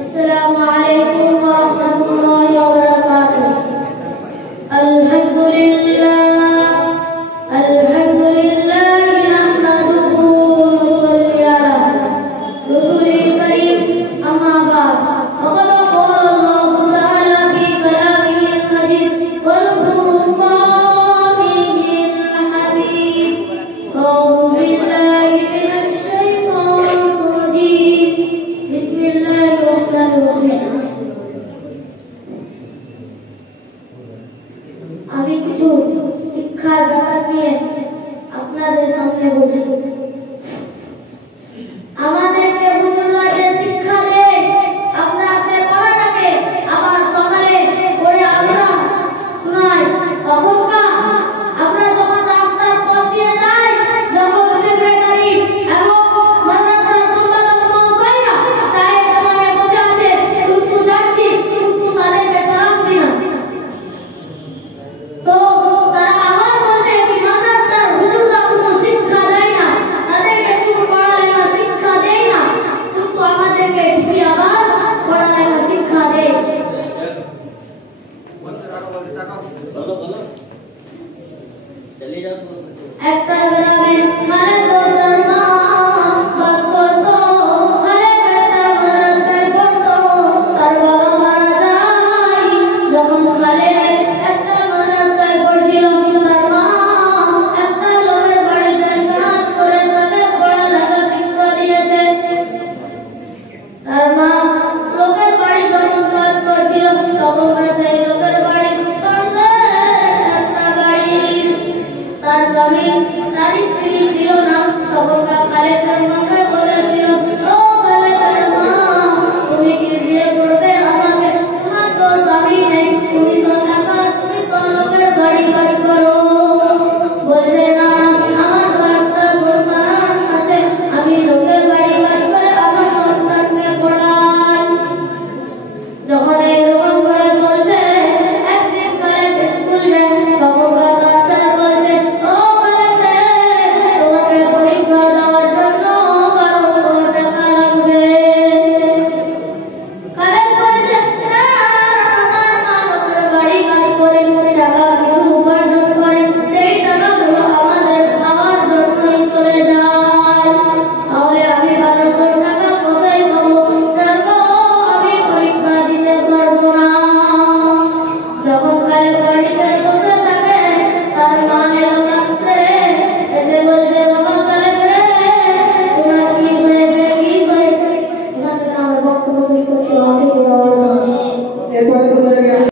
अस्सलामु अलैकुम व रहमतुल्लाहि व बरकातुहू। अल्हम्दुलिल्लाहि नहमदुहू व नुसल्ली अला रसूलिल करीम, अम्मा बाद। फ़क़द क़ाल अल्लाहु तआला फ़ी कलामिहिल मजीद वल क़ुरआनिल हमीद। अऊज़ु बिल्लाहि मिनश शैतानिर रजीम। बिस्मिल्लाहिर रहमानिर रहीम। আমি কিছু শিক্ষার ব্যাপার নিয়ে আপনাদের সামনে বলছি। আমাদেরকে হুজুররা যে শিক্ষা দেয়, আমরা সে পড়াটাকে আবার সকালে পড়ে আমরা শোনাই। তখনকার আমরা যখন রাস্তার পথ দিয়ে যাই, যখন সেক্রেটারি এবং মাদ্রাসার সম্পাদক মহাশয়রা চায়ের দোকানে বসে আছে, কিন্তু যাচ্ছি কিন্তু তাদেরকে সালাম দিই না। তো তারা আবার বলছে কি মাদ্রাসার হুজুররা কোনো শিক্ষা দেয় না, তাদেরকে কোনো পড়ালেখা শিক্ষা দেয় না, কিন্তু আমাদেরকে ঠিকই আবার পড়ালেখা শিক্ষা দেয়। একটা গ্রামে খালেক ও তার মা বাস করতো। খালেক একটা মাদ্রাসায় পড়তো, তার বাবা মারা যায়। যখন খালেক একটা মাদ্রাসায় পড়ছিল, তার মা একটা লোকের বাড়িতে কাজ করে তাকে পড়ালেখা শিক্ষা দিয়েছে। তার মা লোকের বাড়ি যখন কাজ করছিল, তখন সেই লোকের বাড়ি একটা বাড়ি। তার স্বামী তার স্ত্রী ছিল না। তখনকার খালেকের মাকে বলেছিল, ও খালেকের মা, তুমি কি বিয়ে করবে আমাকে? তোমার তো স্বামী নেই, তুমি তো একা, তুমি তো লোকের বাড়ি কাজ করো। বলছে, না, আমার তো একটা সন্তান আছে, আমি লোকের বাড়ি কাজ করে আমার সন্তানকে পড়াই। যখন এরকম করে বলছে, একদিন খালেক স্কুল যায়। তখনকার তার স্যার বলছে, ও খালেক রে, তোমাকে পরীক্ষা দেওয়ার জন্য 1200 টাকা লাগবে। খালেক বলছে, স্যার, আমার মা লোকের বাড়ি কাজ করে টাকা কিছু উপার্জন করে, সেই টাকাগুলো আমাদের খাওয়ার জন্যই চলে যায়। তাহলে আমি 1200 টাকা কোথায় পাবো? স্যার গো, আমি পরীক্ষা দিতে পারবো না। যখন খালেক বাড়িতে বসে থাকে, তার মা এলো কাছে, এসে বলছে, বাবা খালেক রে, তোমার কি হয়েছে, কি হয়েছে? এখান থেকে আমার বক্তব্য শুরু করছি।